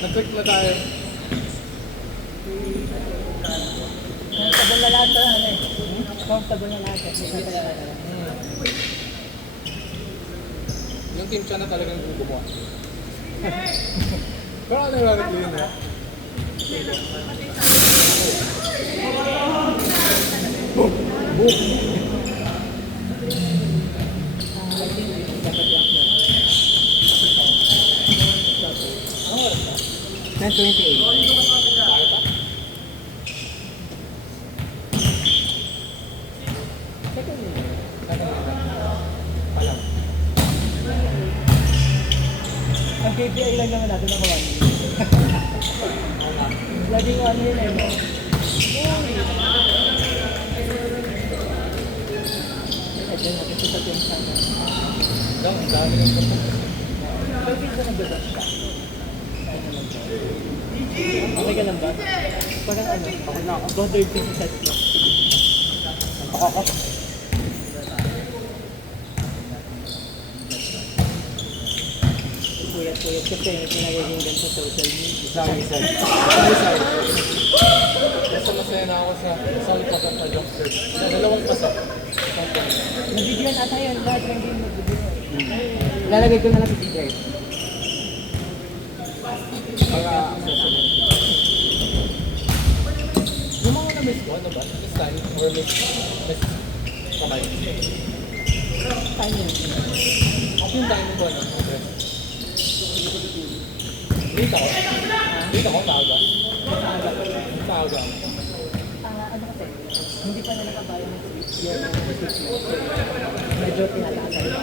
Nag-click na tayo. Comfortable na lahat to, ano eh. Comfortable na lahat eh. Yung team siya na talagang gumawa. Pero ano yung rarap yun ha? Boom! Boom! Na 28. Ang KPI lang naman natin ako 1 minute. Laging 1 minute eh, no? Diyan natin sa team sana. Ang dami ng kapag. Pero hindi ka nag-dash ka. Okay ka lang ba? Parang ano? Ako na ako. Bothered ka sa set mo. Ako. Puyat-puyat kasi pinagiging gan sa social media. Sorry. Basta masaya na ako sa isang pasang na job search. Sa dalawang pasang. Nabigyan ata yun. Lahat ng game nagbibigyan. Lalagay ko na lang sa DJ. Para accessible. Yung mga na-miss ko, ano ba? Miss time or miss kamay? Time yun. Ako yung time ko, ano? Dito ako, naaga. Naaga. Ano kasi, hindi pa na nakabayan ng year ng medyo tinataasay pa.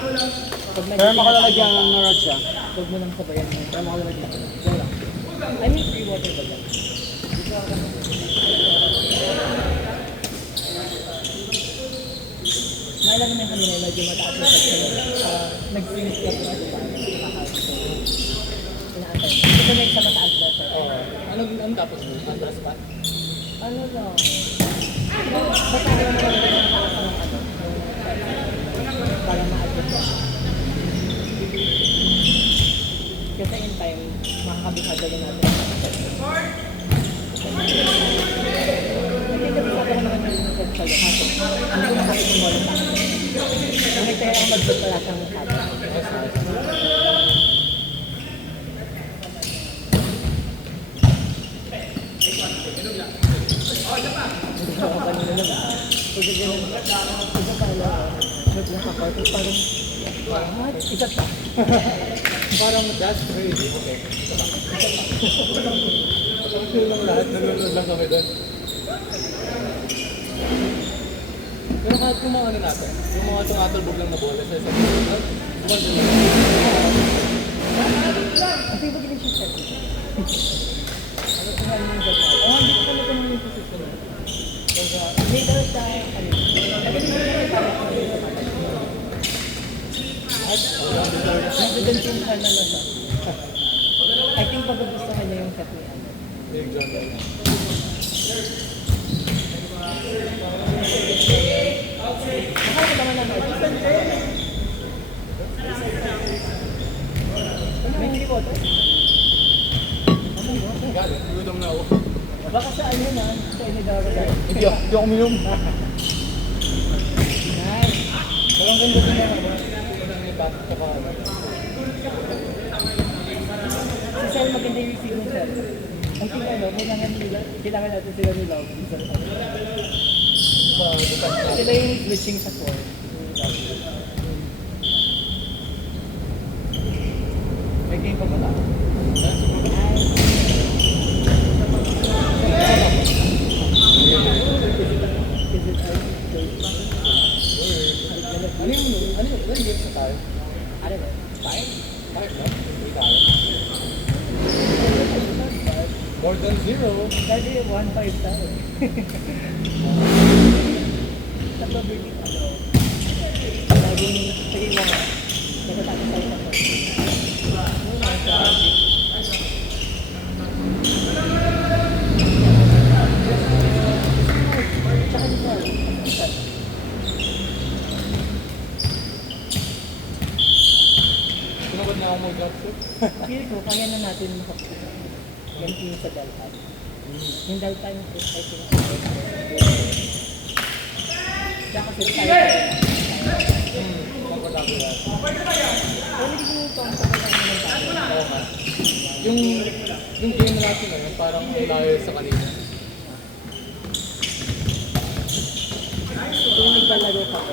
Pero makalalagyan ng narod siya. Huwag mo nang sabayan mo. Pero makalalagyan ko. Go lang. I mean, free water ba yan? Naalala naman kanina, medyo mataas na sa nag-finish ka pa ito ba? Inaantay. Ito na yung sa mataas na sir. Anong tapos mo? Andras pa? Ano lang? Basta naman ko na yung mataas ng ano? Para ma-adjust ka. Kasi in time, makakabisado rin natin. Hindi kasi sabi ko naman yung message sa'yo. Kaso, hindi ko nakakit yung wala sa akin. Kung nagtaya ako mag-book pala siyang mukha. Hindi ako kanina lang. Pagka ganun, isa pala, nag-nakakarto, parang, what? Isa pa. Parang that's crazy. Okay. Ang cool lang lahat. Nanonood lang kami doon. Pero kahit yung mga ano natin, yung mga tumatulbog lang na bola sa isang bola, gumanda lang. Ang sa'yo ba ginisip set? Ano kung ano yung gagawin? Hindi ko pala kung ano yung position. Middle sa ano. Sabi din mo yung parang sa President yung sana na siya. I think pag-gustuhan niya yung set niya. Big John Ray. Nakaka naman naman. May hindi ko ito. Galit, gudong na ako. Baka sa ano na, sa Inidoro guys. Hindi ako uminom. Nice. Walang ganda din yan. Si Sel maganda yung signature. Ang tingnan kailangan natin sila ni Love. Sila yung switching sa core. May game pa ba tayo? Ano yung game sa tayo? Ano ba? Five? Five, no? Hindi tayo. More than Zero. Dati 1.5 tayo. Sa probability ano, laging, sige mo, nagtatapos tayo sa Tinawad na ako mag-drop shoot. feel ko, kaya na natin ganti sa Dalpan. Yung Dalpan, I think, kaya kasi tayo. Comfortable yan. Pero hindi ko comfortable lang naman tayo. Oo nga. Yung game natin ngayon, parang ang layo sa kanina. Kung naglalaro ka ko,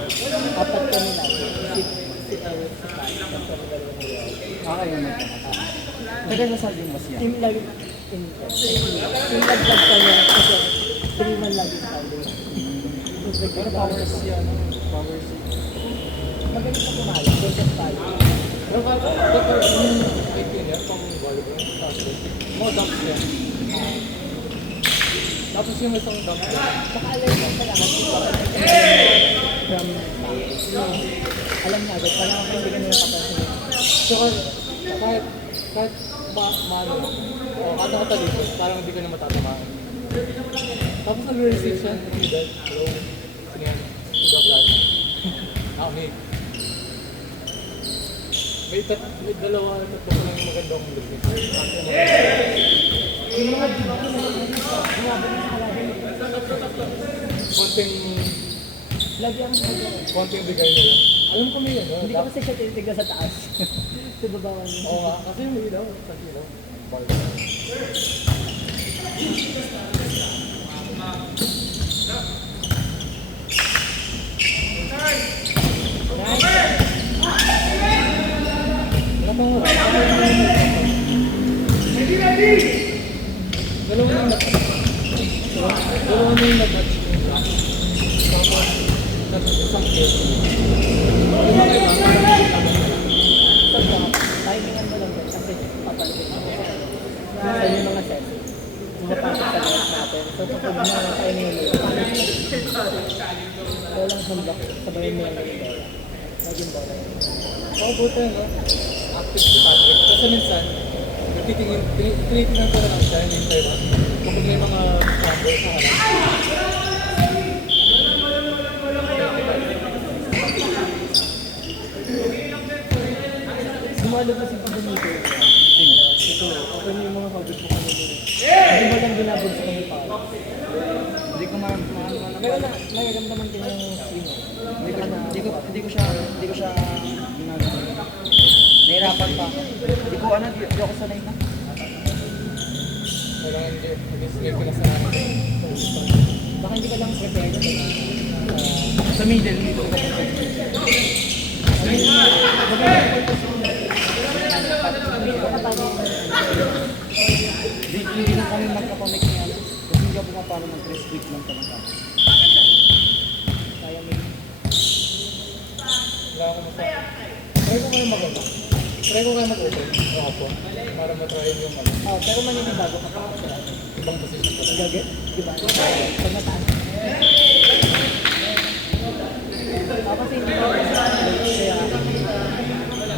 apat kami natin. Si Eric, si Kai, tapos kami dalawa ng Roy. Ayaw na ito. Tagal na sabi mo siya. Team lagi, team laglag ka niya kasi 3-1 lagi tayo. Pero powers yan. Powers. Magaling sa kumali, versus tayo. Pero kapag yung IT niya, pang volleyball, tapos mga dumps yan. Tapos yung isang dump yan. Saka alam mo sa lahat, from alam na agad, parang ako hindi ka nila kapansin. So, kahit maano, o ano ka talito, parang hindi ka na matatamaan. Tapos nag-receive siya, nag-lead, hello, sino yan? Ito flash. Me. May dalawa, tatlo ko lang yung magandang looking. Yung mga bumabalik sa kalaban, Konting lagi ang nagawa. konting bigay nila. Alam ko may ano. Hindi ko kasi siya tinitignan sa taas. Sa babawan niya. Oo nga, kasi may ilaw. Sa ilaw. Wala pang oras. Dalawa na yung nag-match. Dalawa na yung nag-match. Tapos isang case. Yung mga iba, So, timingan mo lang din kasi papalitin mo. Minsan yung mga set, pumapasok sa net natin. So, kapag na timingan mo yun, walang hambak, sabayin mo lang yung bola. Naging bola yun. ako buti, no? Active si Patrick. Kasi minsan, tinitingnan ko na lang siya, hindi tayo ba? Kapag may mga fumble sa harap. Lumalabas yung pag-dito. Ito, ako na yung mga habit mo kanina. Hindi ba lang binabog sa kanya pa? Hindi ko maano Pero nairamdaman din yung sino. Hindi ko siya ginagawa. Nahirapan pa. Hindi ako sanay na. Kailangan mag-slip ko na sa akin. Baka hindi ka lang prepared. Sa middle ko. Hindi na kami magkakonect niya. Kasi hindi ako pumapalo ng press quick lang talaga. Kaya may Wala ako masaya. Try ko kayo mag-ano. Try ko kayo mag-open. O ako. Para matry yung ano. pero maninibago ka pa sila. Ibang position pala. Gaget? Diba? Pag nataas. Tapos hindi ko kaya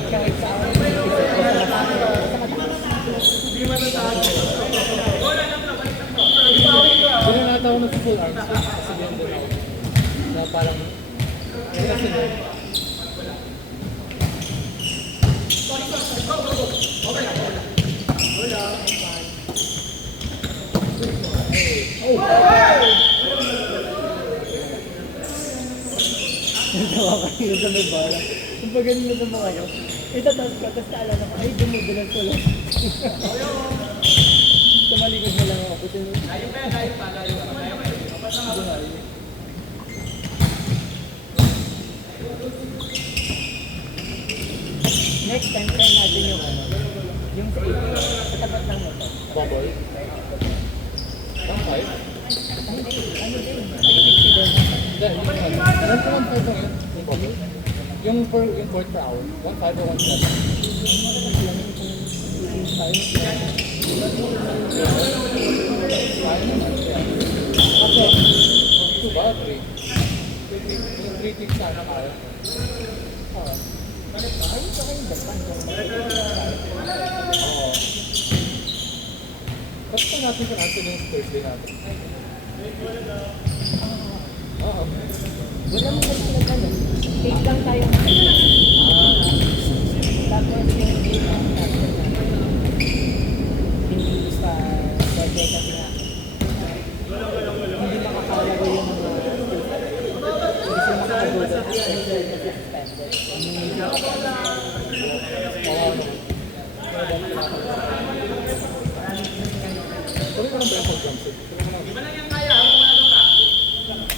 kahit sa akin isip ko sa mataas. Sa mataas. Hindi na natawa na sa full arms. Kasi din din ako. Na parang, hindi kasi no. Nagawa ka yun sa may bala. Kung pa ganun na mo kayo, itataas ka, tapos naalala ko, ay dumudulan ko lang. Tumalikod mo lang ako. Putin mo. Next time, try natin yung ano, yung sa 80. Sa tapat lang mo to. Bubble. Ang 5? Hindi, ano din, 350 din. Hindi, hindi ko ano. Alam ko 1.5 lang yun. Yung bubble. Yung fourth per hour. 1.5 o 1.7. Lang yung 18 tayo. Kaya naman. Kasi, 2 ba? 3? Yung 3 tips sana kaya. oh, ayun sa akin, Japan. Oo. Ba't pa natin cancel yung Thursday natin? Oo. Wala mo kasi nag-ano. Cake lang tayo. Tapos yung cake lang natin. Hindi sa birthday kasi nga. Hindi makakalago yung mga skills. Hindi sila makakago doon after they're suspended. Oo. Tuloy ko ng ba yung pag-jumpsuit? Tuloy ko na.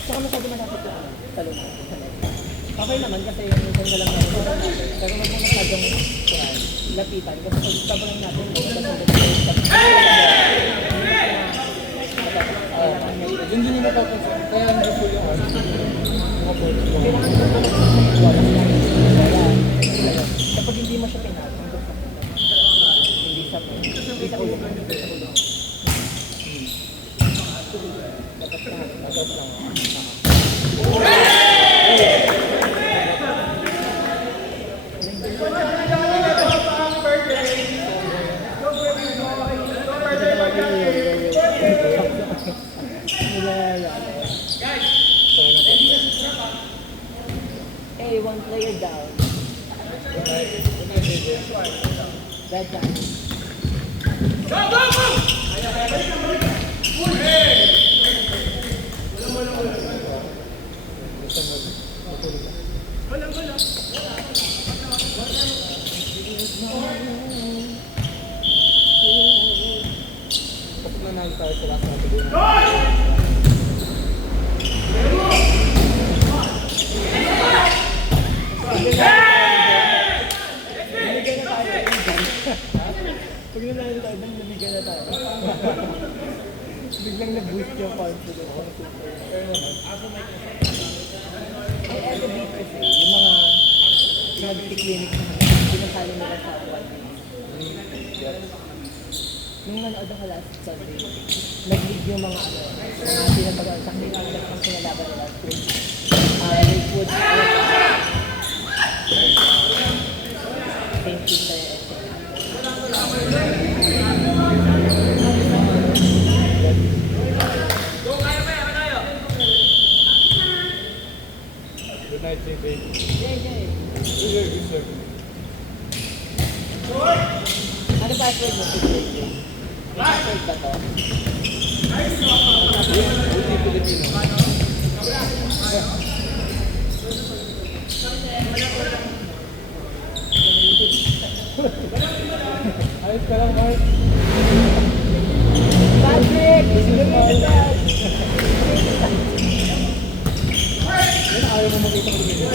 Saka masyado malapit lang sa luma. Okay naman kasi minsan ka lang natin. Pero wag mo masyadong lapitan. Kasi pag sobrang natin, Yun din yung napapansin. Kaya hindi po yung art. Mga photos ko. kapag hindi mo siya pinasok, hindi sa ulo. Hindi sa ulo. Dapat lang. Hey, one player down. Red down. Kapag nanalo tayo sa last natin. Pag nanalo tayo, nabigyan na tayo. Biglang nag-boost yung confidence. Ay, eto beat kasi, yung mga nag-clinic na pinasali nila sa one nung nanood ako last Sunday, nag-lead yung mga tinatagal sa kanila ang sinalaban nila Lakewood St. Peter Good night, JJ. Jay. Good sir. Ano password mo si JJ? May password ba to? Buti Filipino. Ayos ka lang, Mark. Patrick! Lumitas! Yan, ayaw mo makita ko dito.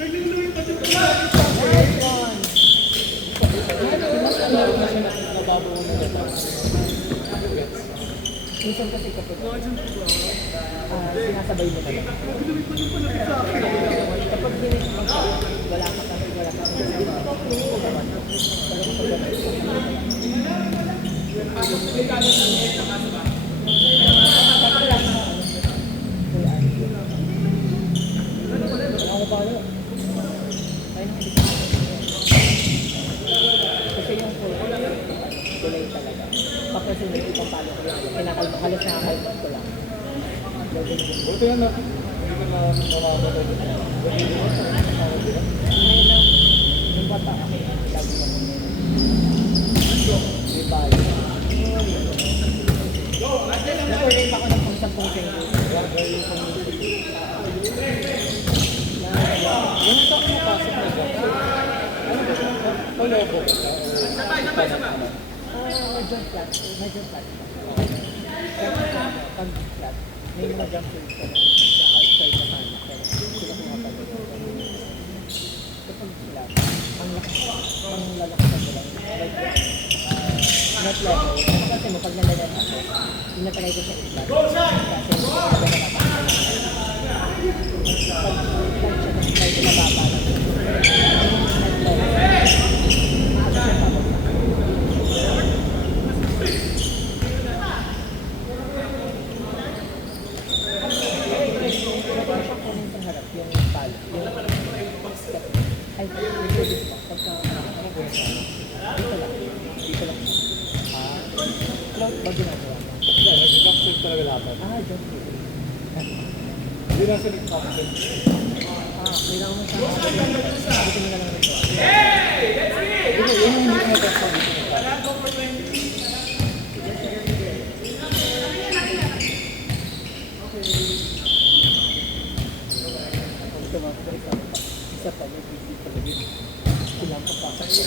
May lumilipad na dito. Nice one! Laro na siya na nababaw na dito. Minsan kasi kapag sinasabay mo na lang. Kapag dinig mo siya, wala ka kasi Ako pala. Kasi yung full delay talaga. Tapos yung ipapalo ko lang. Halos nakakalmat ko lang. Buti yan natin. Hindi ko na mamamatay dito. Ngayon lang, yung bata ako, lagi na di ba? Nag-orate ako ng pang-10 cent. Yung sa akin napasok na dyan. Ano ba siya? Palobo ka? medyo flat, medyo flat. Pero pag flat, may mga jump shoots ka na outside na sana, pero sila pumapagod. Kapag flat, ang lalakas ko lang, like, net level. Kasi mo, pag nalalan ako, tinatry ko siya i-flat. Kasi hindi ko nalalan ako. Pag flat siya, tapos medyo mababa lang. Net level. Maaga siya bababa. Pwede siya kunin sa harap, yung palo, yung step. Ay, yung tubig mo. Pagka, ano po yung sana? Dito lang. Dito lang. Float ba ginagawa mo? Hindi, nag-jump shot talaga dapat. Jump shot. Hindi lang siya nag-jump shot. Kailangan mo siya. Dito mo na lang rin. Yun yung hindi ko na-test ko dito. Ito mga isa pa. Isa pa, may busy talaga. Kailangan papasok.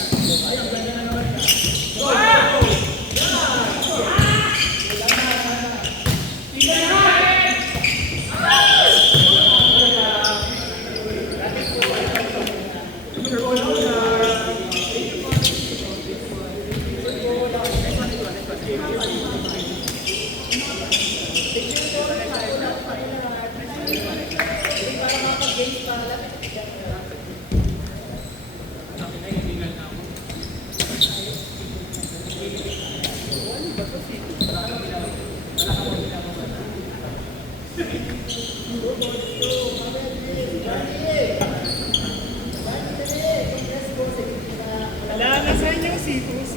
Nalalasan yung citrus.